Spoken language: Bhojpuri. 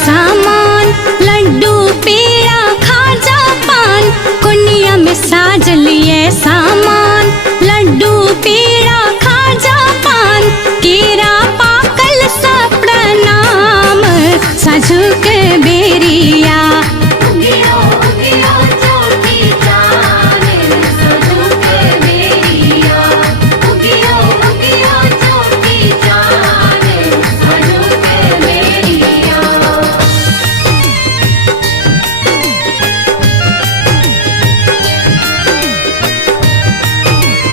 सामान, लड्डू पेड़ा खाजा पान, कुंडिया में साज लिए सामान।